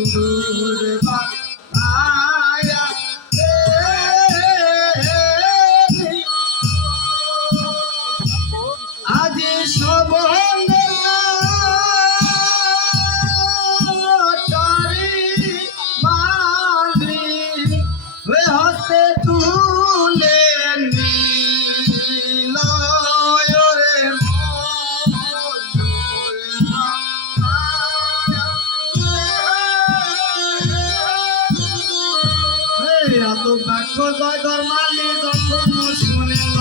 বন্ধুর বায়া আজ সব হস্তে তুলে নিল রে এত বাক্য জয় ধর্মালি যখন শুনিল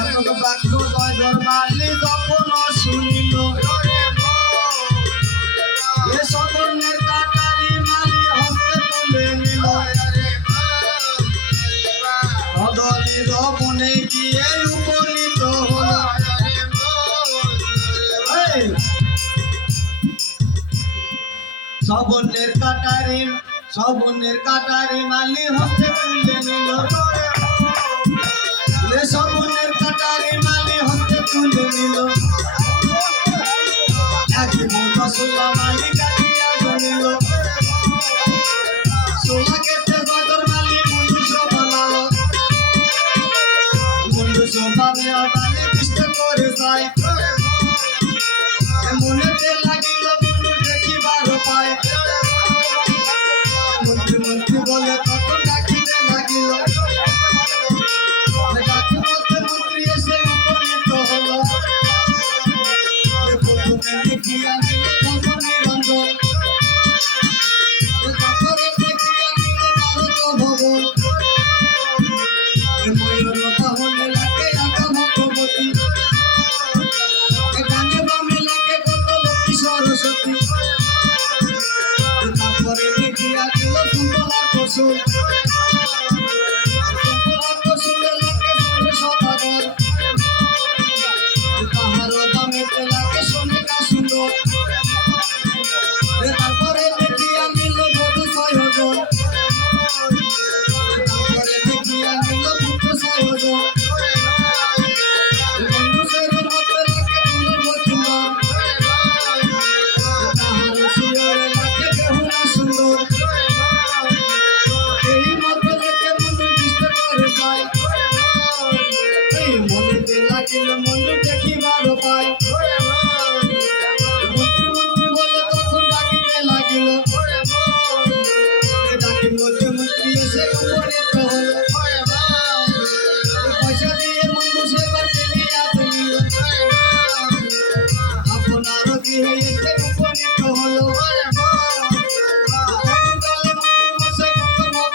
এত বাক্য জয় ধর্মালি যখন শুনিল এ সকলের কাটারি মালি হস্তে তুলে নিল অদলিত মনে গিয়ে উপনীত হল সবনের কাটারি মালি হস্তে তুলে নিল সবনের কাটারি মালি হস্তে তুলে নিল এক মোটা সোলা মালি কাটিয়া গনিল সোলা কেটে গদর মালি মনুষ্য বানালো মনুষ্য ভাবে আদানি কৃষ্ণ করে যায় মনেতে লাগিল বন্ধু দেখিবার পায় মন্ত্রী মন্ত্রী বলে তখন ডাকিতে লাগিল ডাকি বলতে মন্ত্রী এসে উপনীত হলো প্রথমে দেখিয়া নিল ভগবান নিরঞ্জন তারপরে দেখিয়া নিল নারদ ভগবান ময়ূর বাহনে লাগে আঁকা ভগবতী গানে বামে লাগে কত লক্ষ্মী সরস্বতী তারপরে দেখিয়া নিল কুন্তলা কসুর লাগে সদাগর তাহার বামেতে লাগে সনিকা সুন্দর তারপরে দেখিয়া নিল বধূ ৬ জন তারপরে দেখিয়া নিল পুত্র ৬ জন বন্ধুদের মধ্যে লাগে দুর্বচুন্দর তাহার শিয়রে লাগে বেহুলা সুন্দর এই মধ্যে লাগে মন্দির দৃষ্ট করে যায় এই মনেতে লাগিল মন্দির দেখিবার পায় মন্ত্রী মন্ত্রী বলে তখন ডাকিতে লাগিল ডাকি মধ্যে মন্ত্রী এসে উপনীত হল পয়সা দিয়ে বন্ধু সেবার কিনিয়া তুলিল আপনার গৃহে এসে উপনীত হল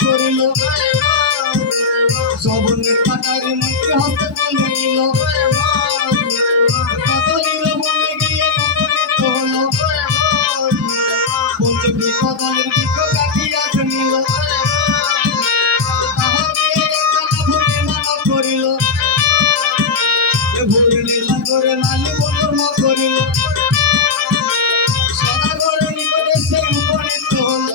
করিল সবনের কাটারি মন্ত্রী হস্তে তুলে নিল কদলীর বনে গিয়ে উপনীত হল পঞ্চমী কদলের বৃক্ষ কাটিয়া নিল তাহা দিয়ে একখানা ভূমি নির্মাণ করিল ভূমি নির্মাণ করে মালি কর্ম করিল সদাগরের নিকটে সে উপনীত হল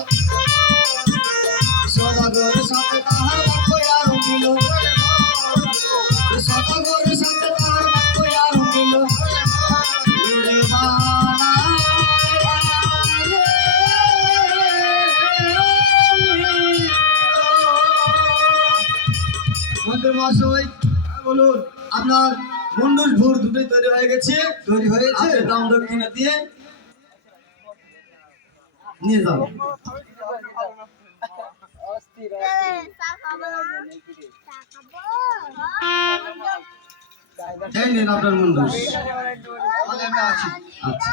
সদাগরের সাথে তাহার বাক্য আর উঠিল সদাগরের সাথে তাহার বাক্য আর উঠিল মহাশয় বলুন আপনার মুন্ডুস ভোর দুটোই তৈরি হয়ে গেছে দাম দক্ষিণা দিয়ে নিয়ে যাও এই নিন আপনার মুন্ডুস আচ্ছা